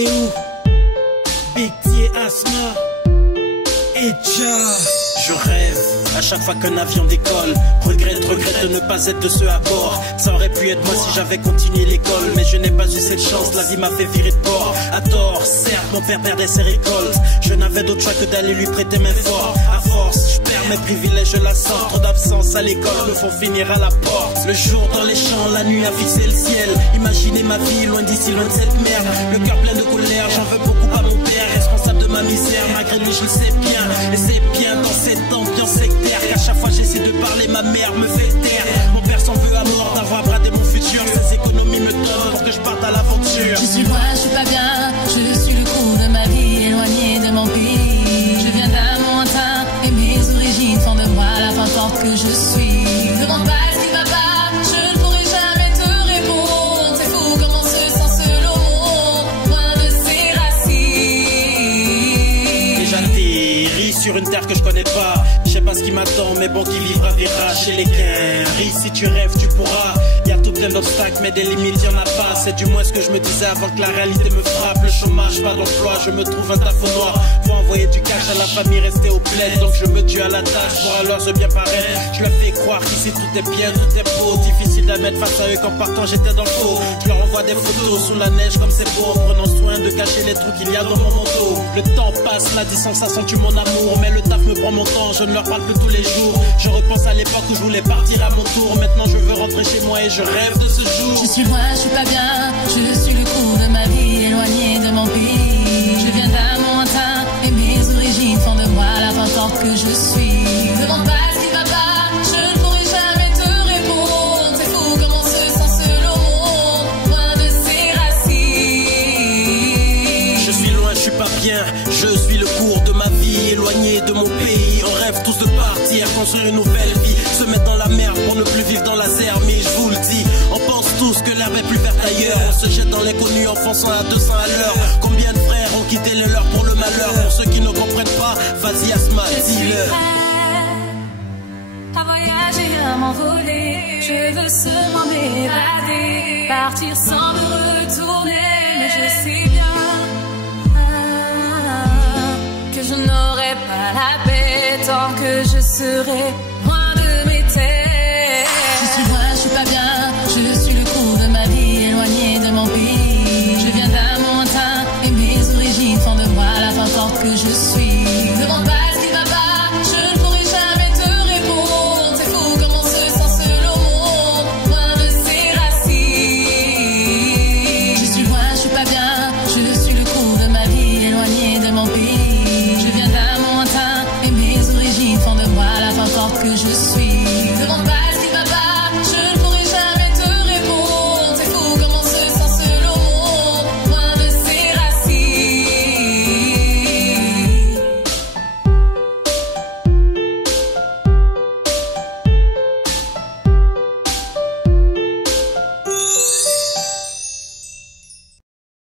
t'es où? Pitié, Asma et Tcha. Je rêve à chaque fois qu'un avion décolle. Regrette de ne pas être de ceux à bord. Ça aurait pu être moi si j'avais continué l'école, mais je n'ai pas eu cette chance, la vie m'a fait virer de bord. À tort, certes, mon père perdait ses récoltes. Je n'avais d'autre choix que d'aller lui prêter mes forts. À force, je perds mes privilèges, je la sens. Trop d'absence à l'école me font finir à la porte. Le jour dans les champs, la nuit a fixé le ciel. Imaginez ma vie loin d'ici, loin de cette merde. Le cœur plein de colère, j'en veux beaucoup à mon père. Responsable de ma misère, malgré lui je le sais bien. Et c'est bien dans cette ambiance sectaire qu'à chaque fois j'essaie de parler, ma mère me fait taire. Mon père s'en veut à mort d'avoir bradé mon futur. Ses économies me donnent pour que je parte à l'aventure. Je suis loin, je suis pas bien. Je suis le coup de ma vie, éloigné de mon pays. Je viens d'un lointain et mes origines font de moi la fantôme que je suis. Demande pas ce qui va pas, je ne pourrai jamais te répondre. C'est fou comment se sent seul au monde, loin de ses racines. Et j'atterris sur une terre que je connais pas. Je sais pas ce qui m'attend, mais bon, qui vivra verra. Chez les quinries, si tu rêves, tu pourras. Y'a tout plein d'obstacles, mais des limites, y'en a pas. C'est du moins ce que je me disais avant que la réalité me frappe. Le chômage, pas d'emploi, je me trouve un taf au noir. Faut envoyer du cash à la famille, rester au plaid. Donc je me tue à la tâche pour alors se bien paraître. Je leur fais croire qu'ici tout est bien, tout est beau. Difficile d'admettre face à eux qu'en partant j'étais dans le faux. Je leur envoie des photos sous la neige comme c'est beau. Prenons soin de cacher les trous qu'il y a dans mon manteau. Le temps passe, la distance accentue mon amour. Mais le taf me prend mon temps, je ne leur parle plus tous les jours. Je repense à l'époque où je voulais partir à mon tour. Maintenant je veux rentrer chez moi et je rêve de ce jour. Je suis loin, je suis pas bien. Je suis le coup de ma vie, éloigné de mon pays. Je viens d'un lointain et mes origines font de moi la fantôme que je suis. Demande pas ce qui va pas, je ne pourrai jamais te répondre. C'est fou comment se sent seul au monde, loin de ses racines. Je suis loin, je suis pas bien. Je suis le cours de ma vie, éloigné de mon pays. On rêve tous de partir, construire une nouvelle vie, se mettre dans la merde pour ne plus vivre dans la zermie. Je vous le dis, on pense tous que l'herbe est plus verte ailleurs. On se jette dans l'inconnu en fonçant à 200 à l'heure. Combien de frères ont quitté le leur pour le malheur? Pour ceux qui ne comprennent pas, vas-y Asma, dis-le. À voyager, à m'envoler, je veux seulement m'évader, partir sans me retourner, mais je sais bien que je n'aurai pas la paix tant que je serai